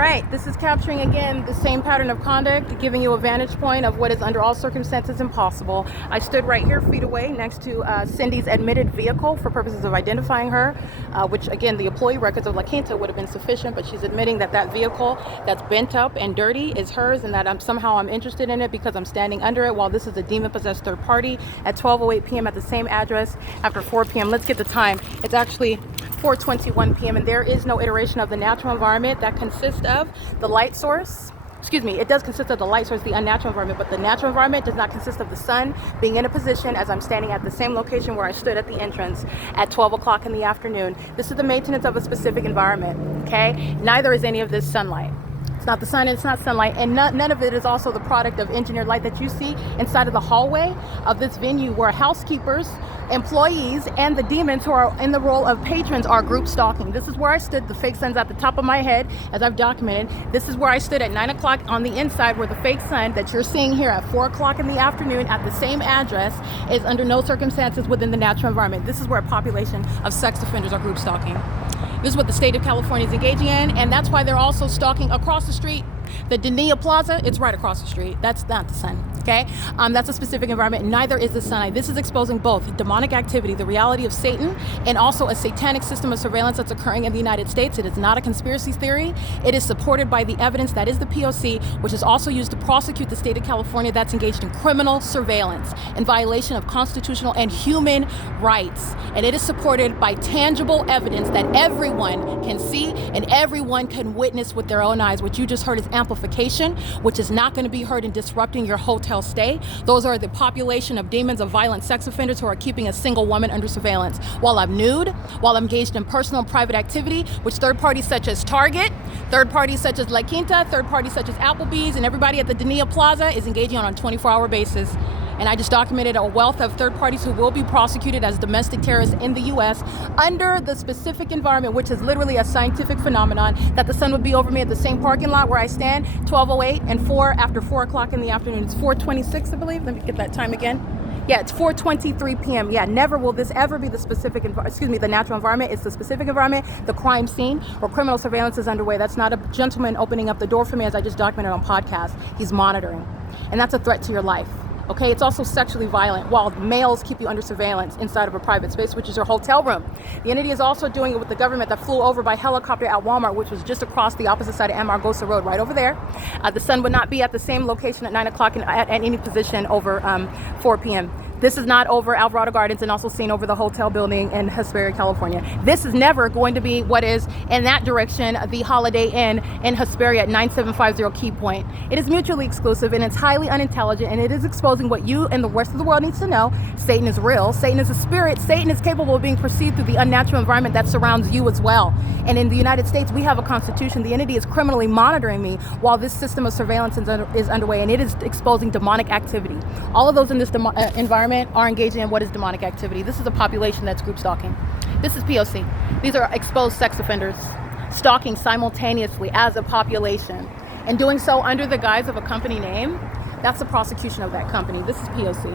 right, this is capturing again the same pattern of conduct, giving you a vantage point of what is under all circumstances impossible. I stood right here, feet away, next to Cindy's admitted vehicle for purposes of identifying her, which again, the employee records of La Quinta would have been sufficient, but she's admitting that that vehicle that's bent up and dirty is hers, and that I'm interested in it because I'm standing under it, while this is a demon-possessed third party at 12:08 p.m. at the same address after 4 p.m. Let's get the time. It's actually 4:21 p.m. and there is no iteration of the natural environment that consists of the light source. Excuse me, it does consist of the light source, the unnatural environment, but the natural environment does not consist of the sun being in a position as I'm standing at the same location where I stood at the entrance at 12 o'clock in the afternoon. This is the maintenance of a specific environment, okay? Neither is any of this sunlight. It's not the sun, it's not sunlight, and none of it is also the product of engineered light that you see inside of the hallway of this venue, where housekeepers, employees, and the demons who are in the role of patrons are group stalking. This is where I stood. The fake sun's at the top of my head, as I've documented. This is where I stood at 9 o'clock on the inside, where the fake sun that you're seeing here at 4 o'clock in the afternoon at the same address is under no circumstances within the natural environment. This is where a population of sex offenders are group stalking. This is what the state of California is engaging in, and that's why they're also stalking across the street. The Denia Plaza, it's right across the street. That's not the sun, okay? That's a specific environment. Neither is the sunlight. This is exposing both demonic activity, the reality of Satan, and also a satanic system of surveillance that's occurring in the United States. It is not a conspiracy theory. It is supported by the evidence that is the P.O.C., which is also used to prosecute the state of California that's engaged in criminal surveillance in violation of constitutional and human rights. And it is supported by tangible evidence that everyone can see and everyone can witness with their own eyes. What you just heard is amplification, which is not going to be heard in disrupting your hotel stay. Those are the population of demons of violent sex offenders who are keeping a single woman under surveillance while I'm nude, while I'm engaged in personal and private activity, which third parties such as Target, third parties such as La Quinta, third parties such as Applebee's, and everybody at the Denia Plaza is engaging on a 24-hour basis. And I just documented a wealth of third parties who will be prosecuted as domestic terrorists in the U.S. under the specific environment, which is literally a scientific phenomenon, that the sun would be over me at the same parking lot where I stand, 12:08 and 4 after 4 o'clock in the afternoon. It's 4:26, I believe. Let me get that time again. Yeah, it's 4:23 p.m. Yeah, never will this ever be the the natural environment. It's the specific environment, the crime scene, where criminal surveillance is underway. That's not a gentleman opening up the door for me, as I just documented on podcast. He's monitoring. And that's a threat to your life. Okay, it's also sexually violent, while males keep you under surveillance inside of a private space, which is your hotel room. The entity is also doing it with the government that flew over by helicopter at Walmart, which was just across the opposite side of Amargosa Road, right over there. The sun would not be at the same location at 9 o'clock at any position over 4 p.m. This is not over Alvarado Gardens and also seen over the hotel building in Hesperia, California. This is never going to be what is in that direction, the Holiday Inn in Hesperia at 9750 Key Point. It is mutually exclusive and it's highly unintelligent, and it is exposing what you and the rest of the world needs to know. Satan is real. Satan is a spirit. Satan is capable of being perceived through the unnatural environment that surrounds you as well. And in the United States, we have a constitution. The entity is criminally monitoring me while this system of surveillance is underway, and it is exposing demonic activity. All of those in this environment are engaging in what is demonic activity. This is a population that's group stalking. This is P.O.C. These are exposed sex offenders stalking simultaneously as a population, and doing so under the guise of a company name. That's the prosecution of that company. This is P.O.C.